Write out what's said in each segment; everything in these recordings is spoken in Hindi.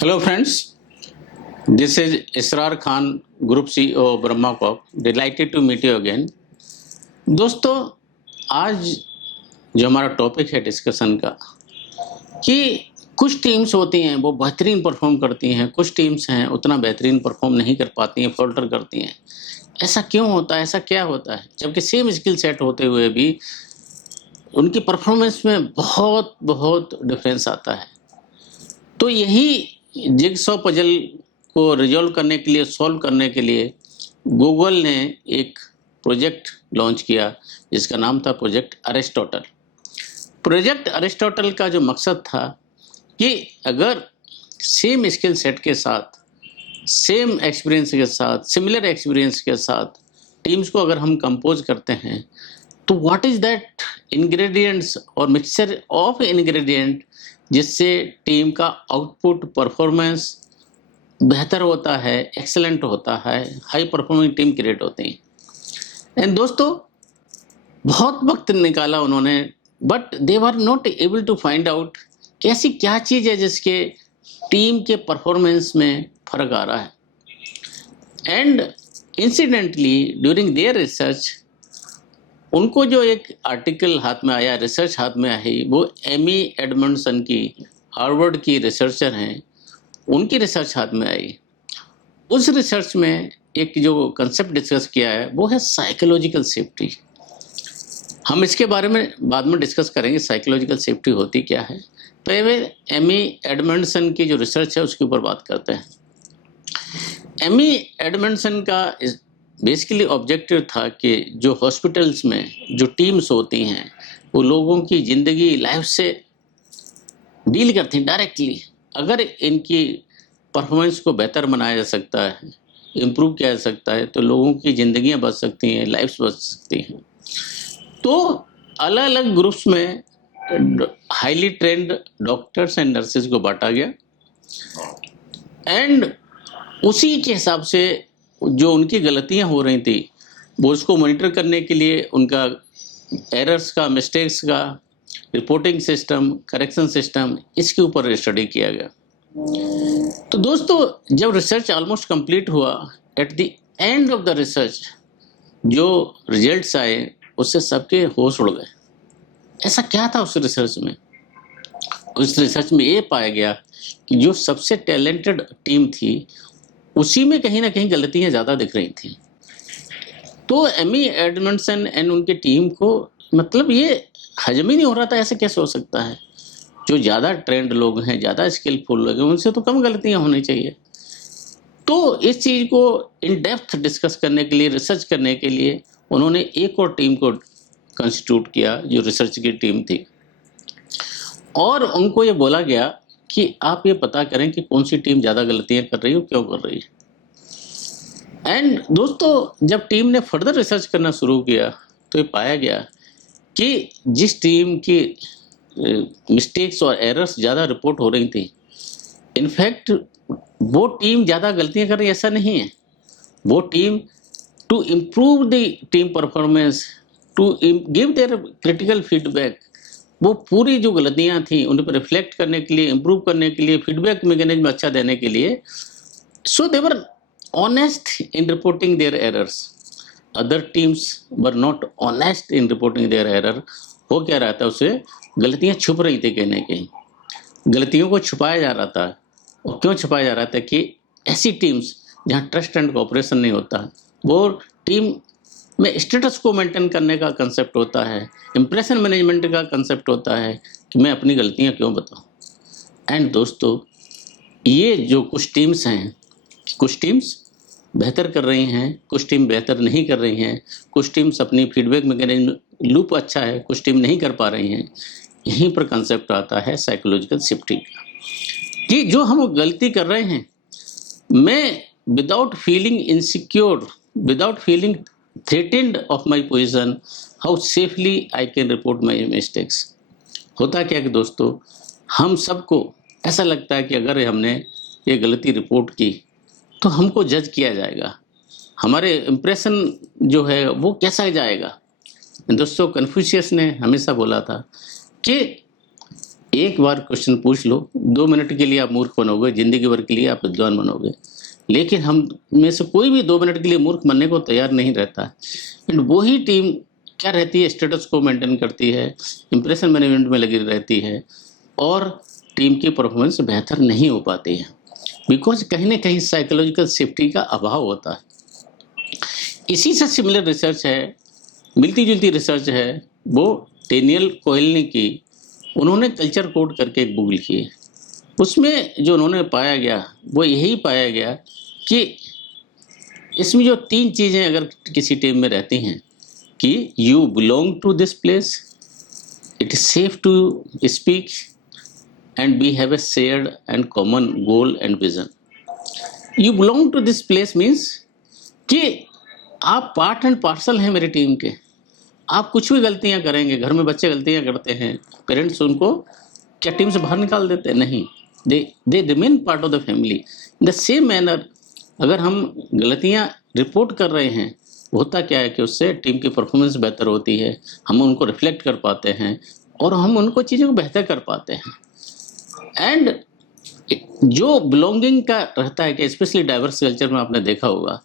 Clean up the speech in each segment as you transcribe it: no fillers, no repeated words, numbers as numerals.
Hello friends, this is Israr Khan, Group CEO Brahma Corp. Delighted to meet you again. दोस्तों, आज जो हमारा टॉपिक है डिस्कशन का कि कुछ टीम्स होती हैं वो बेहतरीन परफॉर्म करती हैं, कुछ टीम्स हैं उतना बेहतरीन परफॉर्म नहीं कर पाती हैं, फॉल्टर करती हैं। ऐसा क्यों होता है, ऐसा क्या होता है? जबकि सेम स्किल सेट होते हुए भी उनकी परफॉर्मेंस में बहुत डिफरेंस आता है। तो यही जिगसॉ पजल को रिजॉल्व करने के लिए, सॉल्व करने के लिए गूगल ने एक प्रोजेक्ट लॉन्च किया जिसका नाम था प्रोजेक्ट अरिस्टोटल। प्रोजेक्ट अरिस्टोटल का जो मकसद था कि अगर सेम स्किल सेट के साथ, सेम एक्सपीरियंस के साथ, सिमिलर एक्सपीरियंस के साथ टीम्स को अगर हम कंपोज करते हैं तो व्हाट इज़ दैट इंग्रेडिएंट्स और मिक्सचर ऑफ इंग्रेडिएंट जिससे टीम का आउटपुट परफॉर्मेंस बेहतर होता है, एक्सेलेंट होता है, हाई परफॉर्मिंग टीम क्रिएट होती हैं। एंड दोस्तों, बहुत वक्त निकाला उन्होंने, but they were not able to find out कि ऐसी क्या चीज़ है जिसके टीम के परफॉर्मेंस में फ़र्क आ रहा है। And incidentally during their research उनको जो एक आर्टिकल हाथ में आया, रिसर्च हाथ में आई, वो एमी एडमंडसन की, हार्वर्ड की रिसर्चर हैं, उनकी रिसर्च हाथ में आई। उस रिसर्च में एक जो कंसेप्ट डिस्कस किया है वो है साइकोलॉजिकल सेफ्टी। हम इसके बारे में बाद में डिस्कस करेंगे, साइकोलॉजिकल सेफ्टी होती क्या है। पहले एमी एडमंडसन की जो रिसर्च है उसके ऊपर बात करते हैं। एमी एडमंडसन का बेसिकली ऑब्जेक्टिव था कि जो हॉस्पिटल्स में जो टीम्स होती हैं वो लोगों की ज़िंदगी, लाइफ से डील करती हैं डायरेक्टली। अगर इनकी परफॉर्मेंस को बेहतर बनाया जा सकता है, इम्प्रूव किया जा सकता है, तो लोगों की ज़िंदगियां बच सकती हैं, लाइफ्स बच सकती हैं। तो अलग अलग ग्रुप्स में highly trend doctors and nurses को बांटा गया एंड उसी के हिसाब से जो उनकी गलतियां हो रही थी वो उसको मॉनिटर करने के लिए उनका एरर्स का, मिस्टेक्स का रिपोर्टिंग सिस्टम, करेक्शन सिस्टम, इसके ऊपर स्टडी किया गया। तो दोस्तों, जब रिसर्च ऑलमोस्ट कंप्लीट हुआ, at the end of the research जो रिजल्ट्स आए उससे सबके होश उड़ गए। ऐसा क्या था उस रिसर्च में? उस रिसर्च में ये पाया गया कि जो सबसे टैलेंटेड टीम थी उसी में कहीं ना कहीं गलतियां ज़्यादा दिख रही थी। तो एमी एडमंडसन एंड उनकी टीम को मतलब ये हजम ही नहीं हो रहा था, ऐसे कैसे हो सकता है? जो ज़्यादा ट्रेंड लोग हैं, ज़्यादा स्किलफुल लोग हैं, उनसे तो कम गलतियां होनी चाहिए। तो इस चीज़ को इन डेप्थ डिस्कस करने के लिए, रिसर्च करने के लिए उन्होंने एक और टीम को कंस्टिट्यूट किया जो रिसर्च की टीम थी, और उनको ये बोला गया कि आप ये पता करें कि कौन सी टीम ज़्यादा गलतियां कर रही है, क्यों कर रही है। एंड दोस्तों, जब टीम ने फर्दर रिसर्च करना शुरू किया तो ये पाया गया कि जिस टीम की मिस्टेक्स और एरर्स ज़्यादा रिपोर्ट हो रही थी, इनफैक्ट वो टीम ज़्यादा गलतियां कर रही है, ऐसा नहीं है। वो team to improve the team performance, to give their critical feedback, वो पूरी जो गलतियां थी उन पर रिफ्लेक्ट करने के लिए, इम्प्रूव करने के लिए, फीडबैक मैकेनिज्म अच्छा देने के लिए, so they were honest in reporting their errors. Other teams were not honest in reporting their error. हो क्या रहा था, उसे गलतियां छुप रही थी, कहीं ना कहीं गलतियों को छुपाया जा रहा था। और क्यों छुपाया जा रहा था? कि ऐसी टीम्स जहाँ ट्रस्ट एंड कोऑपरेशन नहीं होता, वो टीम में स्टेटस को मेंटेन करने का कंसेप्ट होता है, इम्प्रेशन मैनेजमेंट का कंसेप्ट होता है कि मैं अपनी गलतियां क्यों बताऊं। एंड दोस्तों, ये जो कुछ टीम्स हैं, कुछ टीम्स बेहतर कर रही हैं, कुछ टीम बेहतर नहीं कर रही हैं, कुछ टीम्स अपनी फीडबैक मैकेनिज्म लूप अच्छा है, कुछ टीम नहीं कर पा रही हैं। यहीं पर कंसेप्ट आता है साइकोलॉजिकल सेफ्टी का, कि जो हम गलती कर रहे हैं, मैं without feeling insecure, without feeling threatened of my position, how safely I can report my mistakes। होता क्या कि दोस्तों, हम सबको ऐसा लगता है कि अगर हमने ये गलती रिपोर्ट की तो हमको जज किया जाएगा, हमारे इम्प्रेशन जो है वो कैसा जाएगा। दोस्तों, कन्फ्यूशियस ने हमेशा बोला था कि एक बार क्वेश्चन पूछ लो, 2 मिनट के लिए आप मूर्ख बनोगे, जिंदगी भर के लिए आप विद्वान बनोगे। लेकिन हम में से कोई भी 2 मिनट के लिए मूर्ख बनने को तैयार नहीं रहता। एंड वही टीम क्या रहती है, स्टेटस को मेंटेन करती है, इंप्रेशन मैनेजमेंट में लगी रहती है, और टीम की परफॉर्मेंस बेहतर नहीं हो पाती है, बिकॉज कहीं ना कहीं साइकोलॉजिकल सेफ्टी का अभाव होता है। इसी से सिमिलर रिसर्च है, मिलती जुलती रिसर्च है, वो डेनियल कोयल ने की। उन्होंने कल्चर कोड करके एक बुक लिखी है। उसमें जो उन्होंने पाया गया वो यही पाया गया कि इसमें जो 3 चीज़ें अगर किसी टीम में रहती हैं कि you belong to this place, it is safe to speak, and we have a shared and common goal and vision. You belong to this place means कि आप पार्ट एंड पार्सल हैं मेरी टीम के। आप कुछ भी गलतियां करेंगे, घर में बच्चे गलतियां करते हैं, पेरेंट्स उनको क्या टीम से बाहर निकाल देते हैं? नहीं, they remain part of the family. In the same manner अगर हम गलतियां रिपोर्ट कर रहे हैं, होता क्या है कि उससे टीम की परफॉर्मेंस बेहतर होती है, हम उनको रिफ्लेक्ट कर पाते हैं और हम उनको चीज़ों को बेहतर कर पाते हैं। एंड जो बिलोंगिंग का रहता है कि स्पेशली डाइवर्स कल्चर में आपने देखा होगा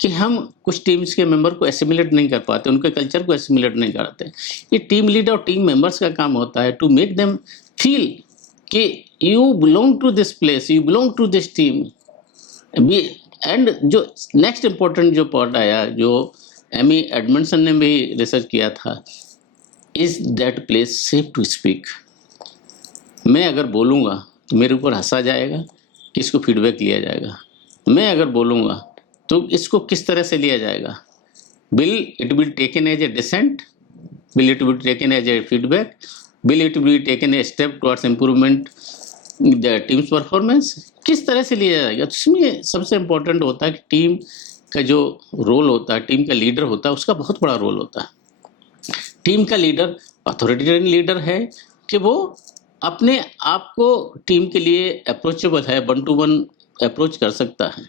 कि हम कुछ टीम्स के मेंबर को एसिमिलेट नहीं कर पाते, उनके कल्चर को एसिमिलेट नहीं करते। ये टीम लीडर और टीम मेंबर्स का काम होता है टू मेक देम फील कि you belong to this place, you belong to this team. And जो नेक्स्ट इम्पोर्टेंट जो पॉइंट आया, जो एमी एडमंडसन ने भी रिसर्च किया था, is that place safe to speak. मैं अगर बोलूँगा तो मेरे ऊपर हंसा जाएगा कि इसको फीडबैक लिया जाएगा, मैं अगर बोलूँगा तो इसको किस तरह से लिया जाएगा? Will it be taken as a dissent, will it be taken as a feedback, will it be taken a step towards improvement the team's performance? किस तरह से लिया जाएगा? तो इसमें सबसे इम्पोर्टेंट होता है कि टीम का जो रोल होता है, टीम का लीडर होता है, उसका बहुत बड़ा रोल होता है। टीम का लीडर अथॉरिटेरियन लीडर है कि वो अपने आप को टीम के लिए अप्रोचेबल है, 1 to 1 अप्रोच कर सकता है।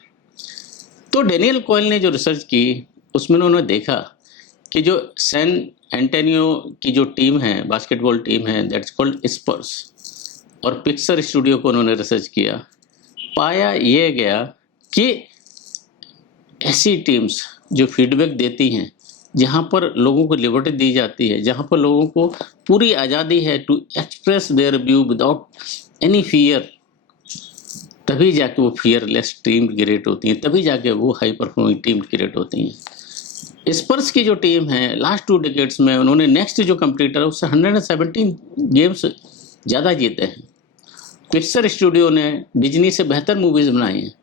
तो डेनियल कोयल ने जो रिसर्च की उसमें उन्होंने देखा कि जो सैन एंटोनियो की जो टीम है, बास्केटबॉल टीम है, दैट्स कॉल्ड स्पर्स, और पिक्सर स्टूडियो को उन्होंने रिसर्च किया। पाया यह गया कि ऐसी टीम्स जो फीडबैक देती हैं, जहाँ पर लोगों को लिबर्टी दी जाती है, जहाँ पर लोगों को पूरी आज़ादी है to express their view without any fear, तभी जाके वो फियरलेस टीम क्रिएट होती हैं, तभी जाके वो हाई परफॉर्मिंग टीम क्रिएट होती हैं। स्पर्स की जो टीम है लास्ट 2 डिकेड्स में उन्होंने नेक्स्ट जो कंप्लीटर है उससे 117 गेम्स ज़्यादा जीते हैं। पिक्सर स्टूडियो ने डिज्नी से बेहतर मूवीज़ बनाई हैं,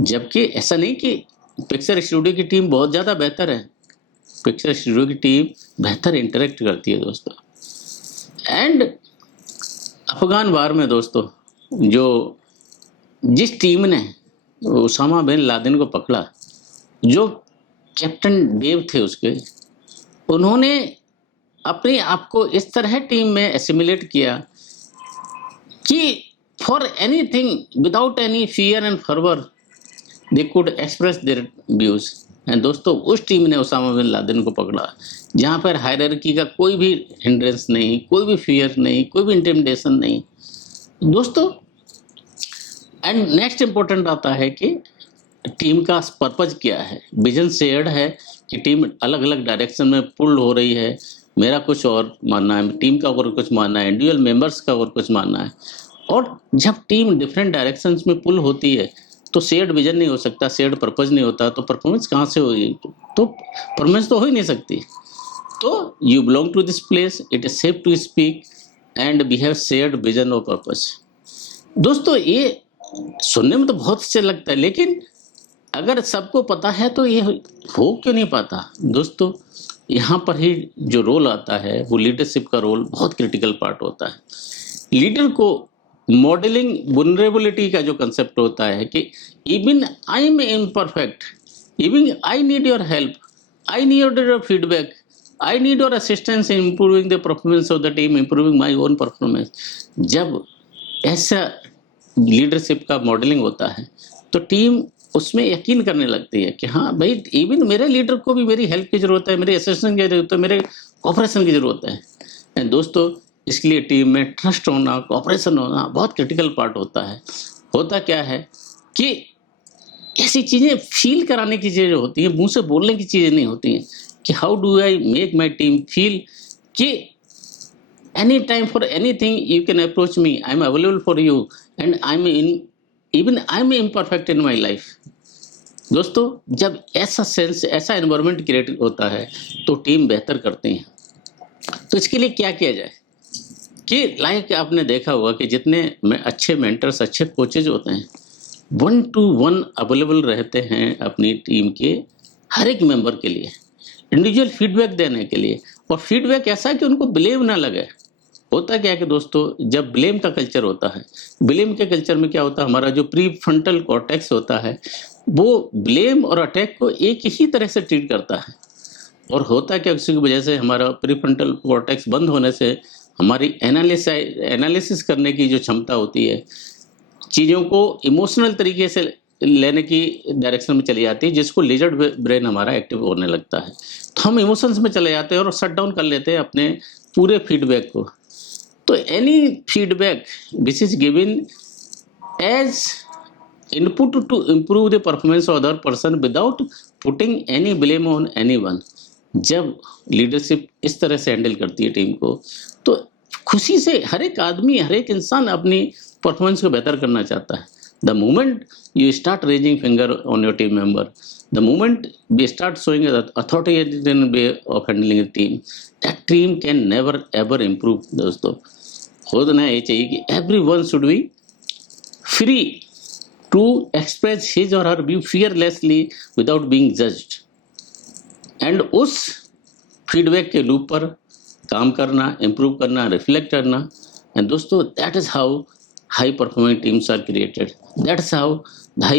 जबकि ऐसा नहीं कि पिक्सर स्टूडियो की टीम बहुत ज़्यादा बेहतर है, पिक्सर स्टूडियो की टीम बेहतर इंटरेक्ट करती है दोस्तों। एंड अफगान वार में दोस्तों जो जिस टीम ने उसामा बिन लादेन को पकड़ा, जो कैप्टन डेव थे उसके, उन्होंने अपने आप को इस तरह टीम में एसिमिलेट किया कि for anything without any fear and fervour they could express their views. And दोस्तों उस टीम ने उसामा बिन लादेन को पकड़ा जहाँ पर हायरार्की का कोई भी हिंड्रेंस नहीं, कोई भी फियर नहीं, कोई भी इंटिमिडेशन नहीं दोस्तों। एंड नेक्स्ट इम्पोर्टेंट आता है कि टीम का पर्पज क्या है, विजन शेयर्ड है कि टीम अलग अलग डायरेक्शन में पुल हो रही है, मेरा कुछ और मानना है, टीम का और कुछ मानना है, इंडिविजुअल मेंबर्स का और कुछ मानना है। और जब टीम डिफरेंट डायरेक्शंस में पुल होती है तो शेयर्ड विजन नहीं हो सकता, शेयर्ड पर्पज नहीं होता, तो परफॉर्मेंस कहाँ से होगी? तो परफॉर्मेंस तो हो ही नहीं सकती। तो you belong to this place, it is safe to speak, and we have shared vision और पर्पज। दोस्तों ये सुनने में तो बहुत अच्छे लगता है, लेकिन अगर सबको पता है तो ये हो क्यों नहीं पाता? दोस्तों यहाँ पर ही जो रोल आता है वो लीडरशिप का रोल बहुत क्रिटिकल पार्ट होता है। लीडर को मॉडलिंग वल्नरेबिलिटी का जो कंसेप्ट होता है कि even I am imperfect, even I need your help, I need your feedback, I need your assistance in improving the performance of the team, improving my own performance. जब ऐसा लीडरशिप का मॉडलिंग होता है तो टीम उसमें यकीन करने लगती है कि हाँ भाई, इवन मेरे लीडर को भी मेरी हेल्प की ज़रूरत है, मेरे असिस्टेंस की ज़रूरत है, मेरे कोऑपरेशन की ज़रूरत है। दोस्तों इसके लिए टीम में ट्रस्ट होना, कोऑपरेशन होना बहुत क्रिटिकल पार्ट होता है। होता क्या है कि ऐसी चीज़ें फील कराने की चीज़ें होती हैं, मुंह से बोलने की चीज़ें नहीं होती हैं कि how do I make my team feel कि any time for anything you can approach me, I am available for you and I am imperfect in my life. दोस्तों, जब ऐसा सेंस, ऐसा एनवायरनमेंट क्रिएट होता है तो टीम बेहतर करते हैं। तो इसके लिए क्या किया जाए कि लाइक आपने देखा होगा कि जितने अच्छे मेंटर्स, अच्छे कोचेज होते हैं, 1 to 1 अवेलेबल रहते हैं अपनी टीम के हर एक मेंबर के लिए, इंडिविजुअल फीडबैक देने के लिए। और फीडबैक ऐसा कि उनको ब्लेम ना लगे। होता क्या है कि दोस्तों, जब ब्लेम का कल्चर होता है, ब्लेम के कल्चर में क्या होता है, हमारा जो प्री फ्रंटल कॉर्टेक्स होता है वो ब्लेम और अटैक को एक ही तरह से ट्रीट करता है। और होता क्या, उसी की वजह से हमारा प्री फ्रंटल कॉर्टेक्स बंद होने से हमारी एनालिसिस करने की जो क्षमता होती है, चीज़ों को इमोशनल तरीके से लेने की डायरेक्शन में चली जाती है, जिसको लिजर्ड ब्रेन हमारा एक्टिव होने लगता है। तो हम इमोशंस में चले जाते हैं और शट डाउन कर लेते हैं अपने पूरे फीडबैक को। तो any feedback which is given as input to improve the performance of other person without putting any blame on anyone, जब लीडरशिप इस तरह से हैंडल करती है टीम को, तो खुशी से हर एक आदमी, हर एक इंसान अपनी परफॉर्मेंस को बेहतर करना चाहता है। The moment you start raising finger on your team member, the moment we start showing an authoritarian way of handling a team, that team can never ever improve। दोस्तों, होना ये चाहिए कि everyone should be free to express his or her view fearlessly without being judged, and उस फीडबैक के लूप पर काम करना, इम्प्रूव करना, रिफ्लेक्ट करना। एंड दोस्तों, that is how high performing teams are created, that's how the high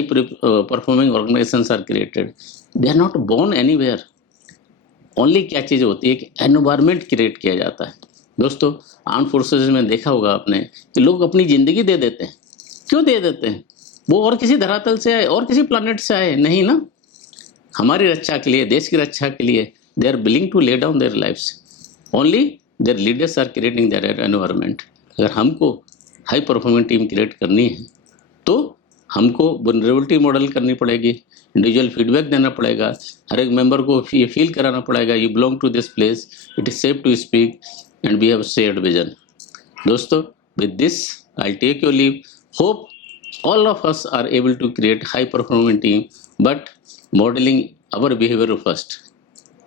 performing organizations are created। they are not born anywhere, only क्या चीज़ होती है कि एनवायरनमेंट क्रिएट किया जाता है। दोस्तों, आर्म फोर्सेज में देखा होगा आपने कि लोग अपनी ज़िंदगी दे देते हैं। क्यों दे देते हैं? वो और किसी धरातल से आए, और किसी प्लानट से आए नहीं ना, हमारी रक्षा के लिए, देश की रक्षा के लिए they are willing to lay down their lifes. Only their leaders are creating their environment. अगर हमको हाई परफॉर्मिंग टीम क्रिएट करनी है तो हमको वल्नरेबिलिटी मॉडल करनी पड़ेगी, इंडिविजुअल फीडबैक देना पड़ेगा, हर एक मेंबर को ये फील कराना पड़ेगा you belong to this place, it is safe to speak and we have shared vision. दोस्तों, with this I take your leave. Hope all of us are able to create high performing team, but modeling our behavior first।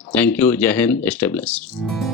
Thank you। Jai Hind, stay blessed।